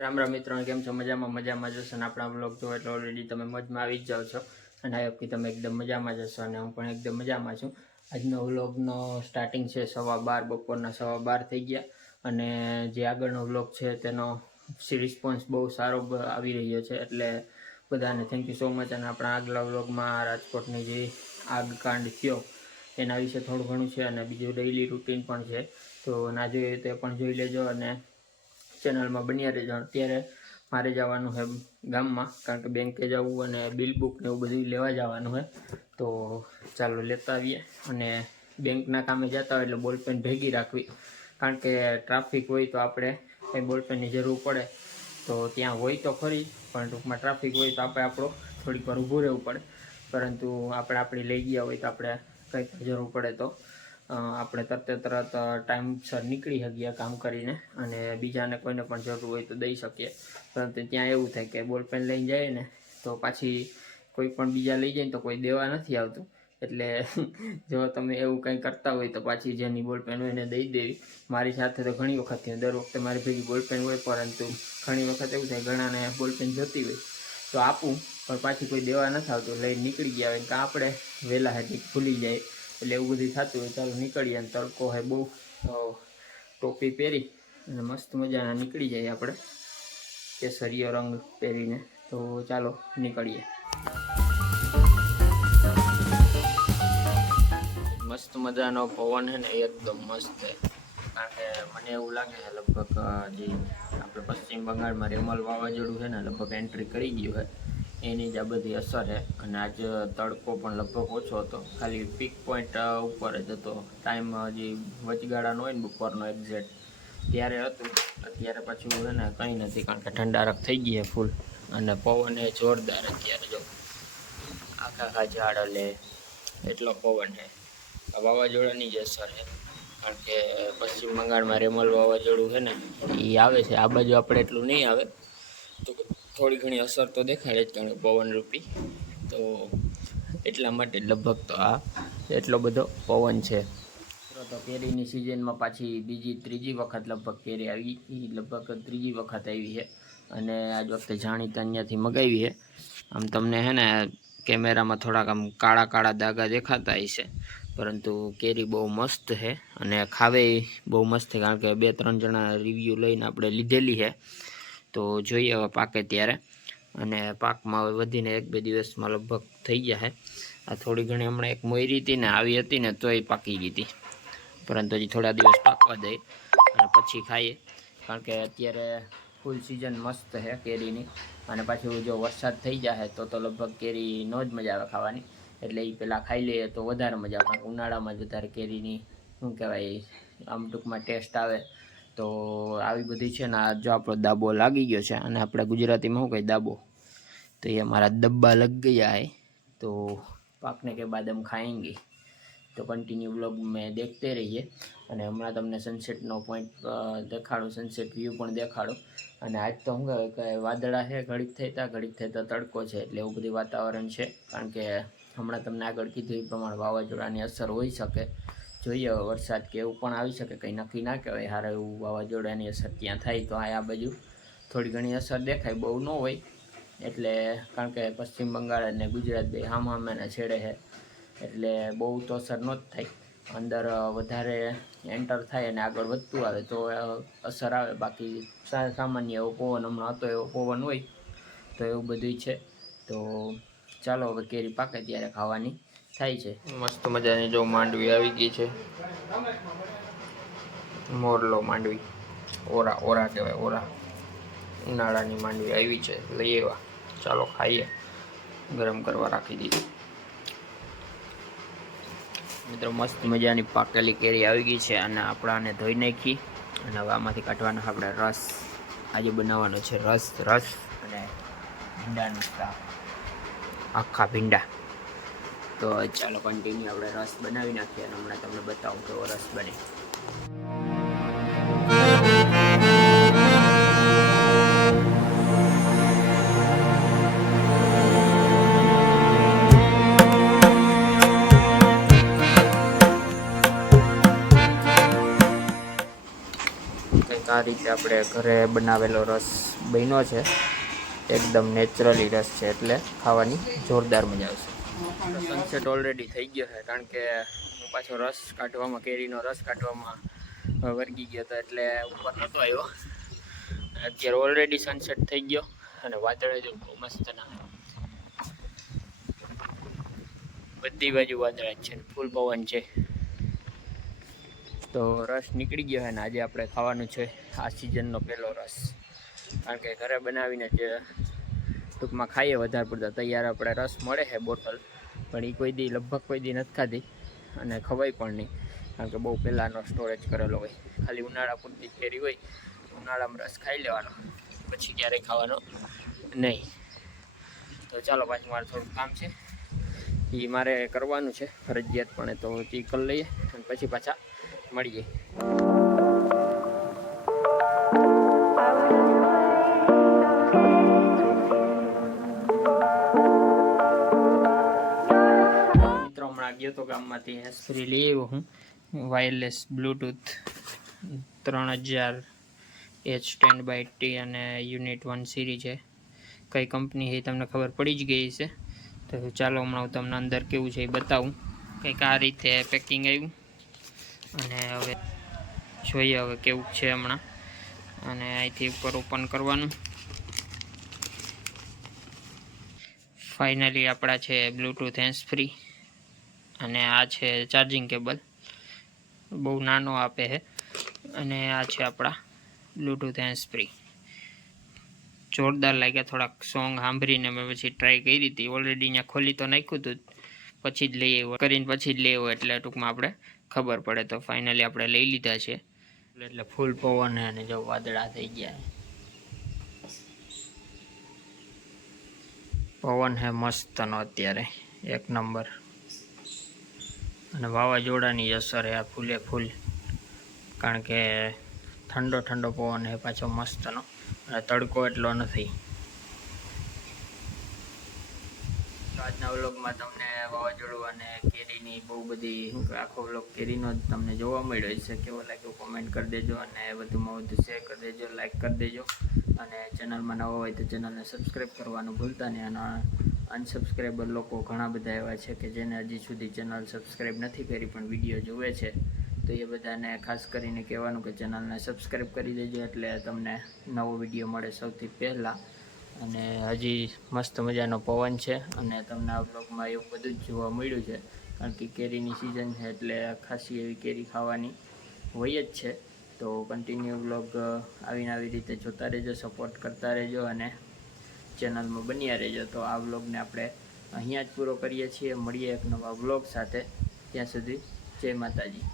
રામ રામ મિત્રો, કેમ છો? મજામાં જશો અને આપણા બ્લોગ જો એટલે ઓલરેડી તમે મોજમાં આવી જ જાઓ છો અને આઈ હોપ કે તમે એકદમ મજામાં જશો અને હું પણ એકદમ મજામાં છું. આજનો વ્લોગનો સ્ટાર્ટિંગ છે 12:15, બપોરના 12:15 થઈ ગયા અને જે આગળનો વ્લોગ છે તેનો રિસ્પોન્સ બહુ સારો આવી રહ્યો છે, એટલે બધાને થેન્ક યુ સો મચ. અને આપણા આગલા વ્લોગમાં રાજકોટની જે આગકાંડ થયો એના વિશે થોડું ઘણું છે અને બીજું ડેઇલી રૂટીન પણ છે, તો ના જોઈએ તે પણ જોઈ લેજો અને ચેનલમાં બન્યા રહેજો. અત્યારે મારે જવાનું છે ગામમાં, કારણ કે બેંકે જવું અને બિલ બુક ને એવું બધું લેવા જવાનું છે, તો ચાલો લેતા આવીએ. અને બેંકના કામે જતા હોય એટલે બોલપેન ભેગી રાખવી, કારણ કે ટ્રાફિક હોય તો આપણે કંઈ બોલપેનની જરૂર પડે તો ત્યાં હોય તો ખરી, પણ ટૂંકમાં ટ્રાફિક હોય તો આપણે આપણો થોડીક વાર ઊભું રહેવું પડે. પરંતુ આપણે આપણી લઈ ગયા હોય તો આપણે કંઈક જરૂર પડે તો આપણે તરત ટાઈમસર નીકળી શકીએ કામ કરીને અને બીજાને કોઈને પણ જરૂર હોય તો દઈ શકીએ. પરંતુ ત્યાં એવું થાય કે બોલપેન લઈને જાય ને તો પાછી કોઈ પણ બીજા લઈ જાય ને તો કોઈ દેવા નથી આવતું. એટલે જો તમે એવું કંઈ કરતા હોય તો પાછી જેની બોલપેન હોય એને દઈ દેવી. મારી સાથે તો ઘણી વખત થયું, દર વખતે મારી ભેગી બોલપેન હોય, પરંતુ ઘણી વખત એવું થાય ઘણાને બોલપેન જોતી હોય તો આપું, પણ પાછી કોઈ દેવા નથી આવતું, લઈને નીકળી ગયા હોય કે આપણે વહેલા હતી ભૂલી જાય, એટલે એવું બધું થતું હોય. ચાલો નીકળીએ. અને તડકો હોય બહુ, ટોપી પહેરી અને મસ્ત મજાના નીકળી જાય આપણે કેસરીયો રંગ પહેરીને. તો ચાલો નીકળીએ. મસ્ત મજાનો પવન છે ને, એકદમ મસ્ત છે. કારણ કે મને એવું લાગે છે લગભગ જે આપણે પશ્ચિમ બંગાળમાં રેમલ વાવાઝોડું છે ને લગભગ એન્ટ્રી કરી ગયું છે, એની જ આ બધી અસર છે. અને આજ તડકો પણ લગભગ ઓછો હતો, ખાલી પીક પોઈન્ટ ઉપર જ હતો. ટાઈમ જે વચગાળાનો હોય ને બપોરનો એક્ઝેક્ટ ત્યારે હતું. અત્યારે પાછું છે ને કંઈ નથી, કારણ કે ઠંડારક થઈ ગઈ છે ફૂલ અને પવન એ જોરદાર. અત્યારે જો આખા ઝાડ હલે એટલો પવન છે. આ વાવાઝોડાની જ અસર છે, કારણ કે પશ્ચિમ બંગાળમાં રેમલ વાવાઝોડું છે ને એ આવે છે. આ બાજુ આપણે એટલું નહીં આવે, તો થોડી ઘણી અસર તો દેખાડે જ, કારણ કે પવનરૂપી. તો એટલા માટે લગભગ તો આ એટલો બધો પવન છે. તો કેરીની સિઝનમાં પાછી ત્રીજી વખત લગભગ કેરી આવી, લગભગ ત્રીજી વખત આવી છે. અને આજ વખતે જાણીતા અહીંયાથી મગાવી છે. આમ તમને છે ને કેમેરામાં થોડાક આમ કાળા કાળા દાગા દેખાતા હશે, પરંતુ કેરી બહુ મસ્ત છે અને ખાવે બહુ મસ્ત છે. કારણ કે 2-3 જણા રિવ્યૂ લઈને આપણે લીધેલી છે, તો જોઈએ હવે પાકે ત્યારે. અને પાકમાં હવે વધીને 1-2 દિવસમાં લગભગ થઈ જશે. આ થોડી ઘણી હમણાં એક મોયરી હતી ને આવી હતી ને તોય પાકી ગઈ હતી, પરંતુ હજી થોડા દિવસ પાકવા દઈએ અને પછી ખાઈએ. કારણ કે અત્યારે ફૂલ સિઝન મસ્ત છે કેરીની, અને પાછું જો વરસાદ થઈ જાય તો લગભગ કેરીનો જ મજા આવે ખાવાની. એટલે એ પહેલાં ખાઈ લઈએ તો વધારે મજા આવે, કારણ કે ઉનાળામાં જ વધારે કેરીની શું કહેવાય આમ ટૂંકમાં ટેસ્ટ આવે. તો આવી બધી છે ને, જો આપણો દાબો લાગી ગયો છે, અને આપણે ગુજરાતીમાં શું કહીએ દાબો, તો ये हमारा डब्बा लग गया है, तो पाकने के बाद हम खाएंगे. तो કન્ટિન્યુ વ્લોગ મેં દેખતે રહીએ. અને હમણાં તમને સનસેટનો પોઈન્ટ દેખાડું, સનસેટ વ્યૂ પણ દેખાડું. અને આજ તો શું કહેવાય કે વાદળા છે, ઘડીક થતા તડકો છે, એટલે એવું બધું વાતાવરણ છે. કારણ કે હમણાં તમને આગળ કીધું એ પ્રમાણે વાવાઝોડાની અસર હોઈ શકે. જોઈએ હવે વરસાદ કે એવું પણ આવી શકે, કંઈ નક્કી ના કહેવાય. સારા એવું વાવાઝોડાની અસર ત્યાં થાય તો આ બાજુ થોડી ઘણી અસર દેખાય, બહુ ન હોય. એટલે કારણ કે પશ્ચિમ બંગાળ અને ગુજરાત બે સામેના છેડે છે, એટલે બહુ તો અસર ન જ થાય. અંદર વધારે એન્ટર થાય અને આગળ વધતું આવે તો અસર આવે. બાકી સામાન્ય એવો પવન હમણાં હતો એવો પવન હોય, તો એવું બધું છે. તો ચાલો હવે કેરી પાકે ત્યારે ખાવાની થાય છે. મસ્ત મજાની જો માંડવી આવી ગઈ છે, મોરલો માંડવી, ઓરા કહેવાય, ઓરા. ઉનાળાની માંડવી આવી છે, લઈ આવ્યા. ચાલો ખાઈએ. ગરમ કરવા રાખી દીધી. મિત્રો મસ્ત મજાની પાકેલી કેરી આવી ગઈ છે અને આપણે આને ધોઈ નાખી અને હવે આમાંથી કાઢવાનો આપણે રસ. આજે બનાવવાનો છે રસ અને ભીંડાનું શાક, આખા ભીંડા. તો ચાલો કન્ટિન્યુ આપણે રસ બનાવી નાખીએ અને હમણાં તમને બતાવું કેવો રસ બને. કંઈક આ રીતે આપણે ઘરે બનાવેલો રસ બન્યો છે, એકદમ નેચરલી રસ છે, એટલે ખાવાની જોરદાર મજા આવશે. તો સનસેટ ઓલરેડી થઈ ગયો છે, કારણ કે હું પાછો રસ કાઢવામાં, કેરીનો રસ કાઢવામાં વર્ગી ગયો હતો, એટલે ઉપર નહોતો આવ્યો. અત્યારે ઓલરેડી સનસેટ થઈ ગયો અને વાદળા જો બહુ મસ્ત ના બધી બાજુ વાદળા જ છે, ફૂલ પવન છે. તો રસ નીકળી ગયો છે ને આજે આપણે ખાવાનું છે આ સિઝનનો પહેલો રસ, કારણ કે ઘરે બનાવીને જ ટૂંકમાં ખાઈએ વધારે પડતા. તૈયાર આપણે રસ મળે છે બોટલ, પણ એ કોઈ દી લગભગ કોઈ દી નથી ખાધી અને ખવાય પણ નહીં, કારણ કે બહુ પહેલાંનો સ્ટોરેજ કરેલો હોય. ખાલી ઉનાળા પૂરતી કેરી હોય, ઉનાળામાં રસ ખાઈ લેવાનો, પછી ક્યારેય ખાવાનો નહીં. તો ચાલો પાછું મારે થોડું કામ છે, એ મારે કરવાનું છે ફરજિયાત, પણ તો એ કરી લઈએ અને પછી પાછા મળીએ. મિત્રો હમણાં ગયો તો ગામમાંથી હેન્ડ્સફ્રી લઈ આવ્યો હું, વાયરલેસ બ્લૂટૂથ 3000 H10/T અને યુનિટ 1 સિરીઝ છે. કઈ કંપની છે તમને ખબર પડી જ ગઈ છે. તો ચાલો હમણાં હું તમને અંદર કેવું છે એ બતાવું. કંઈક આ રીતે પેકિંગ આવ્યું અને હવે જોઈએ હવે કેવું છે હમણાં. અને અહીંથી ઉપર ઓપન કરવાનું. ફાઇનલી આપણા છે બ્લૂટૂથ હેન્ડ્સ ફ્રી, અને આ છે ચાર્જિંગ કેબલ, બહુ નાનો આપે છે. અને આ છે આપણા બ્લૂટૂથ હેન્ડ્સ ફ્રી. જોરદાર લાગ્યા. થોડાક સોંગ સાંભળીને મેં પછી ટ્રાય કરી હતી. ઓલરેડી અહીંયા ખોલી તો નાખ્યું હતું, પછી જ લઈ આવ્યો કરીને પછી જ લઈ આવ્યો, એટલે ટૂંકમાં આપણે ખબર પડે. તો ફાઇનલી આપણે લઈ લીધા છે. એટલે ફૂલ પવન અને જો વાદળા થઈ ગયા. પવન હે મસ્તનો અત્યારે એક નંબર, અને વાવાઝોડાની અસર હે આ ફૂલે ફૂલ, કારણ કે ઠંડો ઠંડો પવન હે પાછો મસ્તનો, અને તડકો એટલો નથી. તો આજના વ્લોગમાં તમને વાવાઝોડું અને કેરીની બહુ બધી, આખો વ્લોગ કેરીનો જ તમને જોવા મળ્યો છે. કેવો લાગ્યો કોમેન્ટ કરી દેજો, અને વધુમાં વધુ શેર કરી દેજો, લાઇક કરી દેજો, અને ચેનલમાં નવા હોય તો ચેનલને સબસ્ક્રાઈબ કરવાનું ભૂલતા નહીં. અને અનસબસ્ક્રાઈબર લોકો ઘણા બધા એવા છે કે જેને હજી સુધી ચેનલ સબસ્ક્રાઈબ નથી કરી પણ વિડીયો જુએ છે. તો એ બધાને ખાસ કરીને કહેવાનું કે ચેનલને સબસ્ક્રાઈબ કરી દેજો, એટલે તમને નવો વિડીયો મળે સૌથી પહેલાં. અને હજી મસ્ત મજાનો પવન છે, અને તમને આ બ્લોગમાં એવું બધું જ જોવા મળ્યું છે, કારણ કે કેરીની સિઝન છે એટલે ખાસી એવી કેરી ખાવાની હોય જ છે. તો કન્ટિન્યુ બ્લોગ આવીને આવી રીતે જોતા રહેજો, સપોર્ટ કરતા રહેજો, અને ચેનલમાં બન્યા રહેજો. તો આ વ્લોગને આપણે અહીંયા જ પૂરો કરીએ છીએ. મળીએ એક નવા વ્લોગ સાથે. ત્યાં સુધી જય માતાજી.